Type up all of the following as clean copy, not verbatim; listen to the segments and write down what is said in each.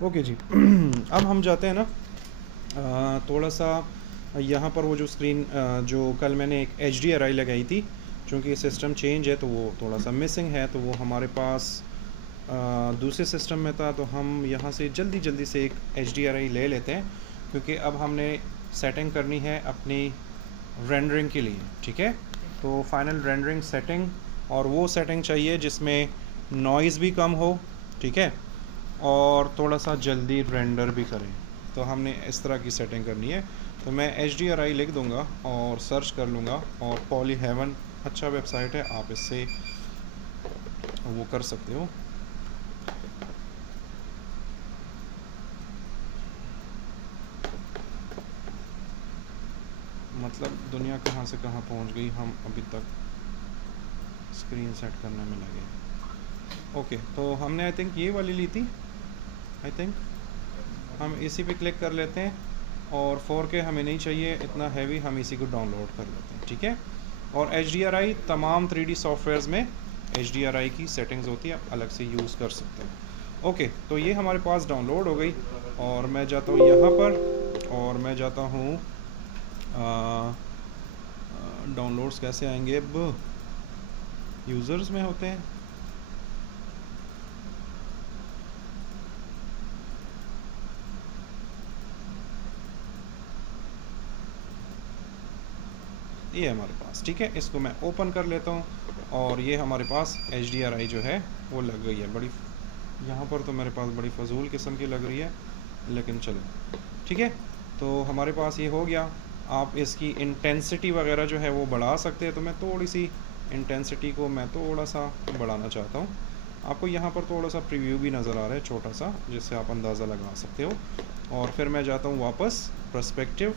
Okay जी। अब हम जाते हैं ना थोड़ा सा यहाँ पर वो जो स्क्रीन जो कल मैंने एक HDRI लगाई थी, चूँकि सिस्टम चेंज है तो वो थोड़ा सा मिसिंग है, तो वो हमारे पास दूसरे सिस्टम में था, तो हम यहाँ से जल्दी जल्दी से एक HDRI ले लेते हैं, क्योंकि अब हमने सेटिंग करनी है अपनी रेंडरिंग के लिए। ठीक है, तो फाइनल रेंडरिंग सेटिंग, और वो सेटिंग चाहिए जिसमें नॉइज़ भी कम हो, ठीक है, और थोड़ा सा जल्दी रेंडर भी करें। तो हमने इस तरह की सेटिंग करनी है। तो मैं HDRI लिख दूंगा और सर्च कर लूँगा, और पॉली हेवन अच्छा वेबसाइट है, आप इससे वो कर सकते हो। मतलब दुनिया कहाँ से कहाँ पहुँच गई, हम अभी तक स्क्रीन सेट करने में लगे। ओके, तो हमने आई थिंक ये वाली ली थी। आई थिंक हम इसी पे क्लिक कर लेते हैं, और 4K हमें नहीं चाहिए इतना हैवी, हम इसी को डाउनलोड कर लेते हैं। ठीक है, और HDRI तमाम 3D सॉफ्टवेयर्स में HDRI की सेटिंग्स होती है, आप अलग से यूज़ कर सकते हो। ओके, तो ये हमारे पास डाउनलोड हो गई, और मैं जाता हूँ यहाँ पर, और मैं जाता हूँ डाउनलोड्स कैसे आएंगे, अब यूज़र्स में होते हैं। ये हमारे पास, ठीक है, इसको मैं ओपन कर लेता हूँ, और ये हमारे पास HDRI जो है वो लग गई है। बड़ी यहाँ पर तो मेरे पास बड़ी फजूल किस्म की लग रही है, लेकिन चलो ठीक है। तो हमारे पास ये हो गया। आप इसकी इंटेंसिटी वगैरह जो है वो बढ़ा सकते हैं, तो मैं थोड़ी सी इंटेंसिटी को मैं थोड़ा सा बढ़ाना चाहता हूँ। आपको यहाँ पर थोड़ा सा प्रीव्यू भी नज़र आ रहा है छोटा सा, जिससे आप अंदाज़ा लगा सकते हो। और फिर मैं जाता हूँ वापस पर्सपेक्टिव,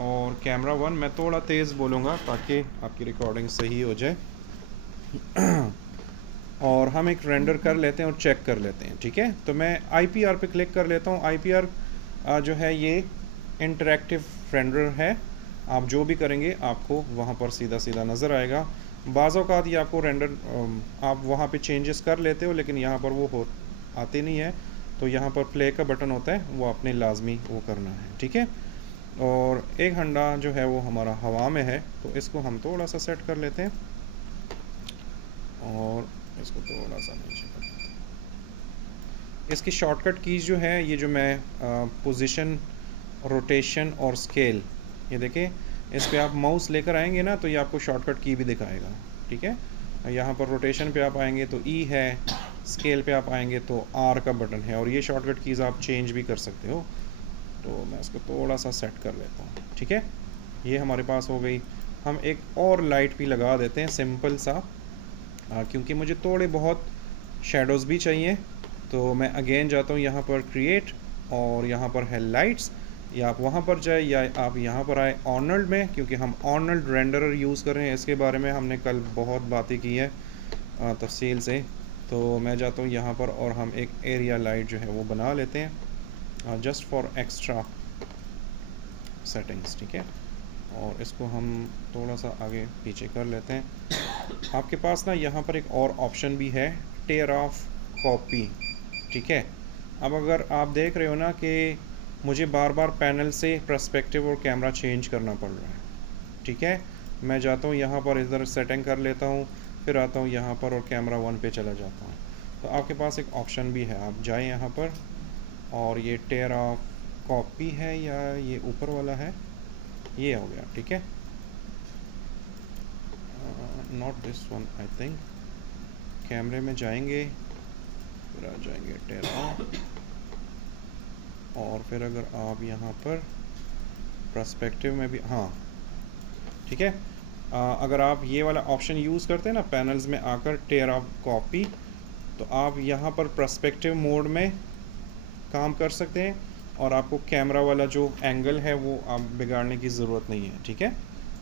और कैमरा 1 मैं थोड़ा तेज़ बोलूँगा ताकि आपकी रिकॉर्डिंग सही हो जाए। और हम एक रेंडर कर लेते हैं और चेक कर लेते हैं। ठीक है, तो मैं IPR पे क्लिक कर लेता हूँ। IPR जो है ये इंटरेक्टिव रेंडर है, आप जो भी करेंगे आपको वहाँ पर सीधा सीधा नज़र आएगा। बाज़ औक़ात ये आपको रेंडर आप वहाँ पे चेंजेस कर लेते हो, लेकिन यहाँ पर वो हो आते नहीं है। तो यहाँ पर प्ले का बटन होता है, वो आपने लाजमी वो करना है। ठीक है, और एक हंडा जो है वो हमारा हवा में है, तो इसको हम थोड़ा सा सेट कर लेते हैं, और इसको थोड़ा सा नीचे कर लेते हैं। इसकी शॉर्टकट कीज़ जो है, ये जो मैं पोजीशन, रोटेशन और स्केल, ये देखें, इस पर आप माउस लेकर आएंगे ना तो ये आपको शॉर्टकट की भी दिखाएगा। ठीक है, यहाँ पर रोटेशन पे आप आएंगे तो E है, स्केल पे आप आएंगे तो R का बटन है, और ये शॉर्टकट कीज़ आप चेंज भी कर सकते हो। तो मैं इसको थोड़ा सा सेट कर लेता हूँ। ठीक है, ये हमारे पास हो गई। हम एक और लाइट भी लगा देते हैं सिंपल सा, क्योंकि मुझे थोड़े बहुत शेडोज़ भी चाहिए। तो मैं अगेन जाता हूँ यहाँ पर क्रिएट, और यहाँ पर है लाइट्स, या आप वहाँ पर जाए या आप यहाँ पर आए ऑर्नल्ड में, क्योंकि हम ऑर्नल्ड रेंडरर यूज़ कर रहे हैं। इसके बारे में हमने कल बहुत बातें की है तफसील से। तो मैं जाता हूँ यहाँ पर, और हम एक एरिया लाइट जो है वो बना लेते हैं जस्ट फॉर एक्स्ट्रा सेटिंग्स। ठीक है, और इसको हम थोड़ा सा आगे पीछे कर लेते हैं। आपके पास ना यहाँ पर एक और ऑप्शन भी है, टेयर ऑफ कॉपी। ठीक है, अब अगर आप देख रहे हो ना कि मुझे बार बार पैनल से पर्सपेक्टिव और कैमरा चेंज करना पड़ रहा है। ठीक है, मैं जाता हूँ यहाँ पर, इधर सेटिंग कर लेता हूँ, फिर आता हूँ यहाँ पर और कैमरा 1 पे चला जाता हूँ। तो आपके पास एक ऑप्शन भी है, आप जाएँ यहाँ पर, और ये टेयर ऑफ कॉपी है या ये ऊपर वाला है, ये हो गया। ठीक है, not this one I think. कैमरे में जाएंगे, फिर आ जाएंगे टेयर ऑफ, और फिर अगर आप यहाँ पर पर्सपेक्टिव में भी, हाँ ठीक है, अगर आप ये वाला ऑप्शन यूज़ करते हैं ना पैनल्स में आकर, टेयर ऑफ कॉपी, तो आप यहाँ पर पर्सपेक्टिव मोड में काम कर सकते हैं, और आपको कैमरा वाला जो एंगल है वो आप बिगाड़ने की ज़रूरत नहीं है। ठीक है,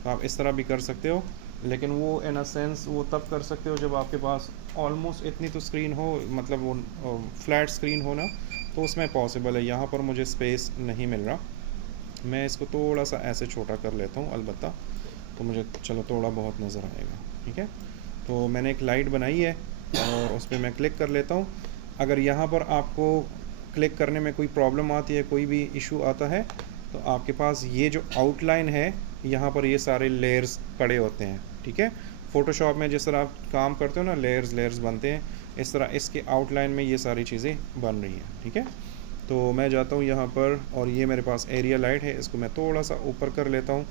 तो आप इस तरह भी कर सकते हो, लेकिन वो इन अ सेंस वो तब कर सकते हो जब आपके पास ऑलमोस्ट इतनी तो स्क्रीन हो, मतलब वो फ्लैट स्क्रीन हो ना, तो उसमें पॉसिबल है। यहाँ पर मुझे स्पेस नहीं मिल रहा, मैं इसको थोड़ा सा ऐसे छोटा कर लेता हूँ अलबत्ता, तो मुझे चलो थोड़ा बहुत नज़र आएगा। ठीक है, तो मैंने एक लाइट बनाई है, और उस पर मैं क्लिक कर लेता हूँ। अगर यहाँ पर आपको क्लिक करने में कोई प्रॉब्लम आती है, कोई भी इशू आता है, तो आपके पास ये जो आउटलाइन है यहाँ पर ये सारे लेयर्स पड़े होते हैं, ठीक है। फ़ोटोशॉप में जिस तरह आप काम करते हो ना, लेयर्स लेयर्स बनते हैं, इस तरह इसके आउटलाइन में ये सारी चीज़ें बन रही हैं, ठीक है। तो मैं जाता हूँ यहाँ पर, और ये मेरे पास एरिया लाइट है, इसको मैं थोड़ा सा ऊपर कर लेता हूँ,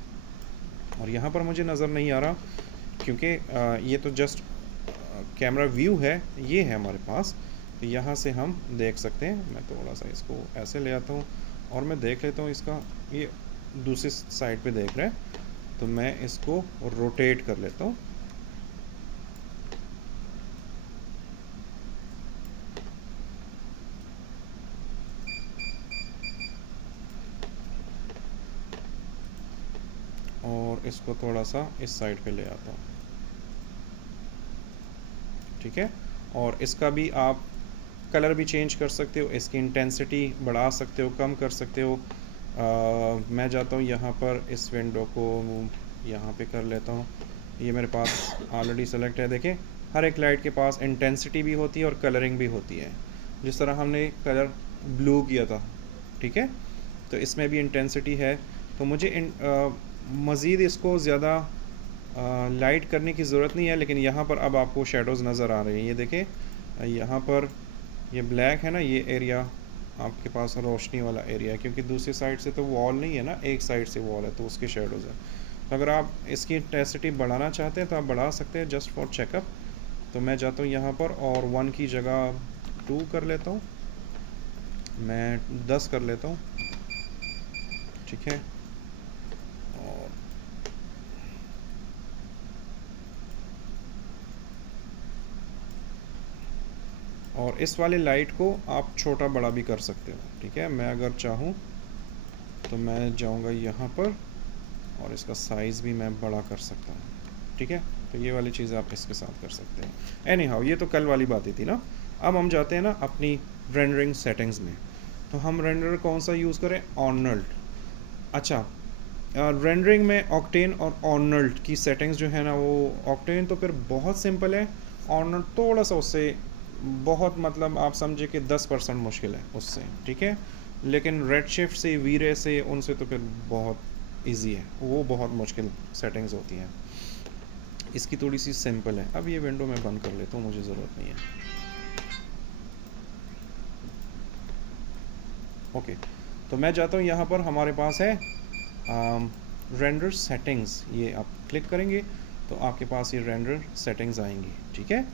और यहाँ पर मुझे नज़र नहीं आ रहा क्योंकि ये तो जस्ट कैमरा व्यू है, ये है हमारे पास, तो यहाँ से हम देख सकते हैं। मैं थोड़ा सा इसको ऐसे ले आता हूँ और मैं देख लेता हूँ इसका, ये दूसरी साइड पे देख रहे हैं, तो मैं इसको रोटेट कर लेता हूँ। और इसको थोड़ा सा इस साइड पे ले आता हूँ, ठीक है। और इसका भी आप कलर भी चेंज कर सकते हो, इसकी इंटेंसिटी बढ़ा सकते हो, कम कर सकते हो। मैं जाता हूँ यहाँ पर, इस विंडो को यहाँ पे कर लेता हूँ। ये मेरे पास ऑलरेडी सेलेक्ट है। देखें, हर एक लाइट के पास इंटेंसिटी भी होती है और कलरिंग भी होती है। जिस तरह हमने कलर ब्लू किया था, ठीक है, तो इसमें भी इंटेंसिटी है। तो मुझे मज़ीद इसको ज़्यादा लाइट करने की ज़रूरत नहीं है, लेकिन यहाँ पर अब आपको शेडोज़ नज़र आ रहे हैं। ये देखें, यहाँ पर ये ब्लैक है ना, ये एरिया आपके पास रोशनी वाला एरिया है, क्योंकि दूसरी साइड से तो वॉल नहीं है ना, एक साइड से वॉल है, तो उसके शेडोज़ है। तो अगर आप इसकी इंटेंसिटी बढ़ाना चाहते हैं तो आप बढ़ा सकते हैं, जस्ट फॉर चेकअप। तो मैं जाता हूँ यहाँ पर और 1 की जगह 2 कर लेता हूँ, मैं 10 कर लेता हूँ, ठीक है। और इस वाले लाइट को आप छोटा बड़ा भी कर सकते हो, ठीक है। मैं अगर चाहूँ तो मैं जाऊँगा यहाँ पर और इसका साइज़ भी मैं बड़ा कर सकता हूँ, ठीक है। तो ये वाली चीज़ आप इसके साथ कर सकते हैं। एनी हाउ, ये तो कल वाली बातें थी ना। अब हम जाते हैं ना अपनी रेंडरिंग सेटिंग्स में। तो हम रेंडर कौन सा यूज़ करें? ऑर्नल्ड। अच्छा, रेंडरिंग में ऑक्टेन और ऑर्नल्ड की सेटिंग्स जो है ना, वो ऑक्टेन तो फिर बहुत सिंपल है, ऑर्नल्ड थोड़ा सा उससे बहुत, मतलब आप समझे कि 10% मुश्किल है उससे, ठीक है। लेकिन रेडशिफ्ट से, वी-रे से, उनसे तो फिर बहुत इजी है, वो बहुत मुश्किल सेटिंग्स होती हैं। इसकी थोड़ी सी सिंपल है। अब ये विंडो मैं बंद कर लेता हूँ, मुझे ज़रूरत नहीं है। ओके, तो मैं जाता हूँ यहाँ पर, हमारे पास है रेंडर सेटिंग्स। ये आप क्लिक करेंगे तो आपके पास ये रेंडर सेटिंग्स आएंगी, ठीक है।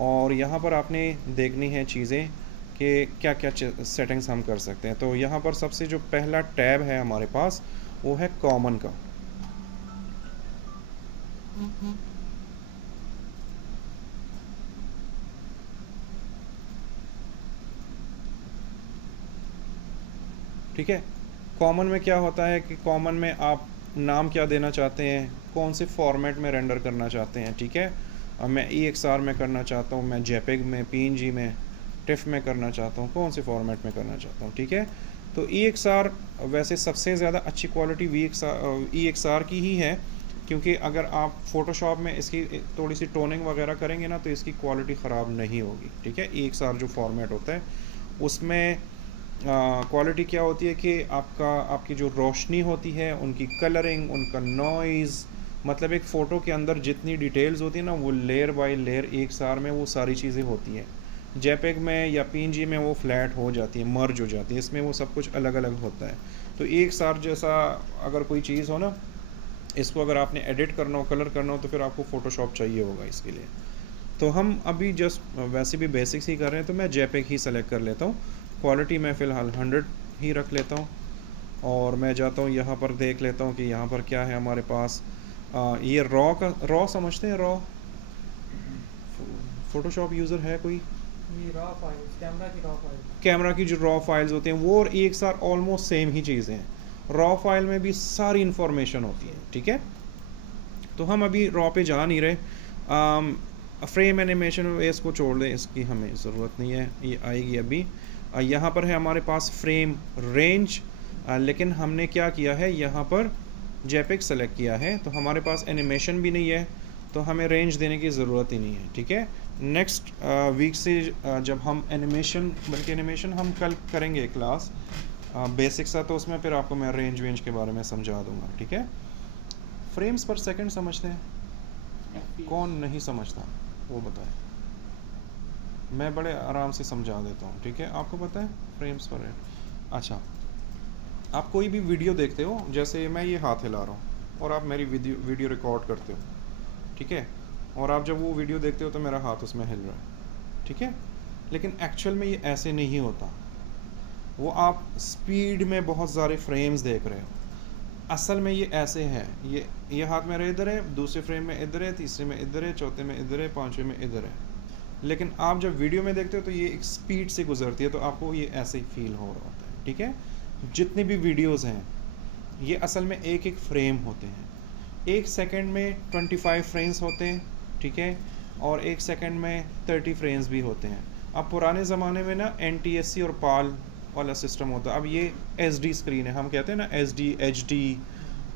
और यहाँ पर आपने देखनी है चीज़ें कि क्या क्या सेटिंग्स हम कर सकते हैं। तो यहाँ पर सबसे जो पहला टैब है हमारे पास, वो है कॉमन का। ठीक है, कॉमन में क्या होता है कि कॉमन में आप नाम क्या देना चाहते हैं, कौन से फॉर्मेट में रेंडर करना चाहते हैं, ठीक है। अब मैं EXR में करना चाहता हूँ, मैं JPEG में, PNG में, टिफ में करना चाहता हूँ, कौन से फॉर्मेट में करना चाहता हूँ, ठीक है। तो EXR वैसे सबसे ज़्यादा अच्छी क्वालिटी EXR की ही है, क्योंकि अगर आप फ़ोटोशॉप में इसकी थोड़ी सी टोनिंग वगैरह करेंगे ना, तो इसकी क्वालिटी ख़राब नहीं होगी, ठीक है। EXR जो फॉर्मेट होता है उसमें क्वालिटी क्या होती है कि आपकी जो रोशनी होती है, उनकी कलरिंग, उनका नॉइज़, मतलब एक फ़ोटो के अंदर जितनी डिटेल्स होती है ना, वो लेयर बाय लेयर एक सार में वो सारी चीज़ें होती हैं। JPEG में या PNG में वो फ्लैट हो जाती है, मर्ज हो जाती है, इसमें वो सब कुछ अलग अलग होता है। तो एक सार जैसा अगर कोई चीज़ हो ना, इसको अगर आपने एडिट करना हो, कलर करना हो, तो फिर आपको फ़ोटोशॉप चाहिए होगा इसके लिए। तो हम अभी जस्ट वैसे भी बेसिक्स ही कर रहे हैं, तो मैं JPEG ही सेलेक्ट कर लेता हूँ। क्वालिटी मैं फ़िलहाल 100 ही रख लेता हूँ, और मैं जाता हूँ यहाँ पर, देख लेता हूँ कि यहाँ पर क्या है हमारे पास। ये रॉ समझते हैं? रॉ फ़ोटोशॉप यूज़र है कोई? रॉ फाइल्स, कैमरा की जो रॉ फाइल्स होती हैं, वो और एक साथ ऑलमोस्ट सेम ही चीज़ें हैं। रॉ फाइल में भी सारी इंफॉर्मेशन होती है, ठीक है। तो हम अभी रॉ पे जा नहीं रहे। फ्रेम एनिमेशन इसको छोड़ दें, इसकी हमें ज़रूरत नहीं है, ये आएगी अभी। यहाँ पर है हमारे पास फ्रेम रेंज, लेकिन हमने क्या किया है, यहाँ पर JPEG सेलेक्ट किया है, तो हमारे पास एनिमेशन भी नहीं है, तो हमें रेंज देने की ज़रूरत ही नहीं है, ठीक है। नेक्स्ट वीक से जब हम एनिमेशन, बल्कि एनिमेशन हम कल करेंगे क्लास बेसिक्स था, तो उसमें फिर आपको मैं रेंज वेंज के बारे में समझा दूंगा, ठीक है। फ्रेम्स पर सेकंड समझते हैं? कौन नहीं समझता वो बताए, मैं बड़े आराम से समझा देता हूँ, ठीक है। आपको पता है फ्रेम्स पर? अच्छा, आप कोई भी वीडियो देखते हो, जैसे मैं ये हाथ हिला रहा हूँ और आप मेरी वीडियो रिकॉर्ड करते हो, ठीक है, और आप जब वो वीडियो देखते हो तो मेरा हाथ उसमें हिल रहा है, ठीक है। लेकिन एक्चुअल में ये ऐसे नहीं होता, वो आप स्पीड में बहुत सारे फ्रेम्स देख रहे हो। असल में ये ऐसे है, ये हाथ मेरा इधर है, दूसरे फ्रेम में इधर है, तीसरे में इधर है, चौथे में इधर है, पांचवे में इधर है। लेकिन आप जब वीडियो में देखते हो तो ये एक स्पीड से गुजरती है, तो आपको ये ऐसे ही फील हो रहा होता है, ठीक है। जितने भी वीडियोस हैं ये असल में एक एक फ्रेम होते हैं। एक सेकंड में 25 फ्रेम्स होते हैं, ठीक है, और एक सेकंड में 30 फ्रेम्स भी होते हैं। अब पुराने ज़माने में ना NTSC और पाल वाला सिस्टम होता, अब ये SD स्क्रीन है, हम कहते हैं ना SD HD,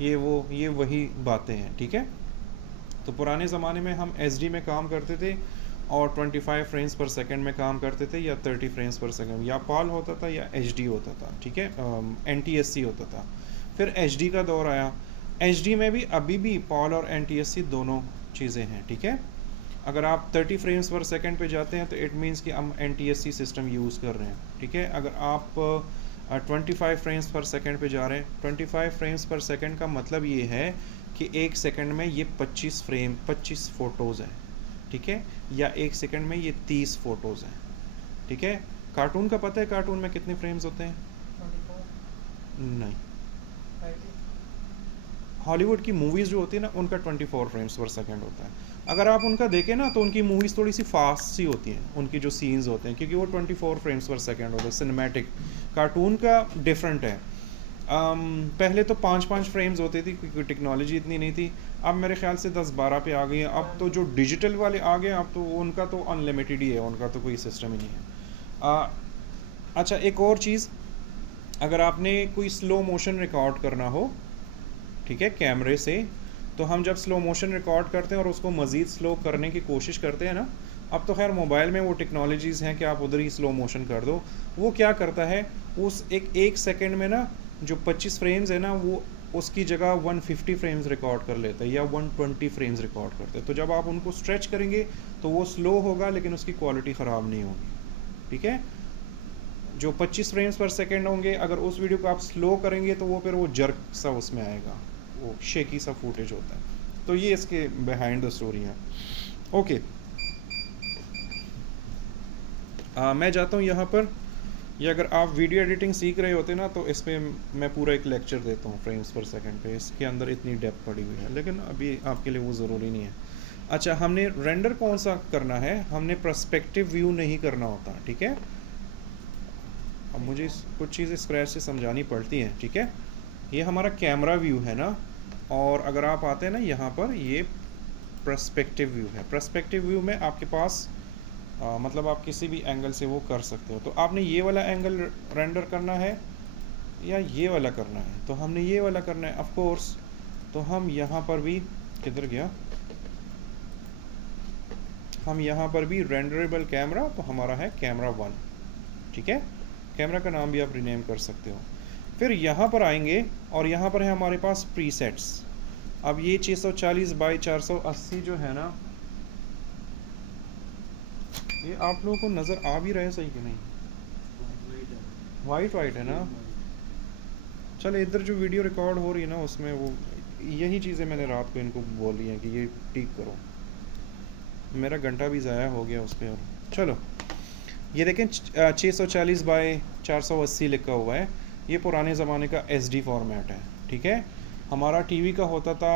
ये वही बातें हैं, ठीक है। तो पुराने ज़माने में हम SD में काम करते थे और 25 फ्रेम्स पर सेकंड में काम करते थे, या 30 फ्रेम्स पर सेकंड, या पाल होता था या HD होता था, ठीक है, NTSC होता था। फिर HD का दौर आया, HD में भी अभी भी पाल और NTSC दोनों चीज़ें हैं, ठीक है। अगर आप 30 फ्रेम्स पर सेकंड पे जाते हैं तो इट मीन्स कि हम NTSC सिस्टम यूज़ कर रहे हैं, ठीक है। अगर आप 25 फ्रेम्स पर सेकंड पे जा रहे हैं, 25 फ्रेम्स पर सेकंड का मतलब ये है कि एक सेकंड में ये 25 फ़ोटोज़ हैं, ठीक है, या एक सेकंड में ये 30 फ़ोटोज़ हैं, ठीक है। कार्टून का पता है कार्टून में कितने फ्रेम्स होते हैं? 24? नहीं, हॉलीवुड की मूवीज़ जो होती है ना उनका 24 फ्रेम्स पर सेकंड होता है। अगर आप उनका देखें ना तो उनकी मूवीज़ थोड़ी सी फास्ट सी होती हैं, उनकी जो सीन्स होते हैं, क्योंकि वो 24 फ्रेम्स पर सेकंड होते हैं, सिनेमैटिक। कार्टून का डिफरेंट है। पहले तो 5-5 फ्रेम्स होते थी, क्योंकि टेक्नोलॉजी इतनी नहीं थी। अब मेरे ख्याल से 10-12 पे आ गई है। अब तो जो डिजिटल वाले आ गए, अब तो उनका तो अनलिमिटेड ही है, उनका तो कोई सिस्टम ही नहीं है। अच्छा, एक और चीज़, अगर आपने कोई स्लो मोशन रिकॉर्ड करना हो, ठीक है, कैमरे से, तो हम जब स्लो मोशन रिकॉर्ड करते हैं और उसको मज़ीद स्लो करने की कोशिश करते हैं ना, अब तो खैर मोबाइल में वो टेक्नोलॉजीज़ हैं कि आप उधर ही स्लो मोशन कर दो। वो क्या करता है, उस एक सेकंड में ना जो 25 फ्रेम्स है ना, वो उसकी जगह 150 फ्रेम्स रिकॉर्ड कर लेता है, या 120 फ्रेम्स रिकॉर्ड करते हैं। तो जब आप उनको स्ट्रेच करेंगे तो वो स्लो होगा, लेकिन उसकी क्वालिटी ख़राब नहीं होगी, ठीक है। जो 25 फ्रेम्स पर सेकंड होंगे, अगर उस वीडियो को आप स्लो करेंगे तो वो फिर वो जर्क सा उसमें आएगा, वो शेकी सा फुटेज होता है। तो ये इसके बिहाइंड द स्टोरी है। ओके, मैं जाता हूँ यहाँ पर। ये अगर आप वीडियो एडिटिंग सीख रहे होते ना तो इस पर मैं पूरा एक लेक्चर देता हूँ फ्रेम्स पर सेकंड पे, इसके अंदर इतनी डेप्थ पड़ी हुई है, लेकिन अभी आपके लिए वो ज़रूरी नहीं है। अच्छा, हमने रेंडर कौन सा करना है, हमने पर्सपेक्टिव व्यू नहीं करना होता, ठीक है। अब मुझे कुछ चीज़ें स्क्रैच से समझानी पड़ती हैं, ठीक है। ये हमारा कैमरा व्यू है ना, और अगर आप आते हैं ना यहाँ पर, ये पर्सपेक्टिव व्यू है। पर्सपेक्टिव व्यू में आपके पास मतलब आप किसी भी एंगल से वो कर सकते हो। तो आपने ये वाला एंगल रेंडर करना है या ये वाला करना है, तो हमने ये वाला करना है ऑफ कोर्स। तो हम यहाँ पर भी, किधर गया, हम यहाँ पर भी रेंडरेबल कैमरा, तो हमारा है कैमरा 1, ठीक है। कैमरा का नाम भी आप रीनेम कर सकते हो। फिर यहाँ पर आएंगे और यहाँ पर है हमारे पास प्रीसेट्स। अब ये 640 बाई 480 जो है ना, ये आप लोगों को नज़र आ भी रहे सही कि नहीं? वाइट है ना। चल, इधर जो वीडियो रिकॉर्ड हो रही है ना उसमें वो यही चीज़ें मैंने रात को इनको बोली हैं कि ये ठीक करो। मेरा घंटा भी ज़ाया हो गया उस पर। और चलो, ये देखें 640 बाई 480 लिखा हुआ है। ये पुराने ज़माने का SD फॉर्मेट है, ठीक है। हमारा TV का होता था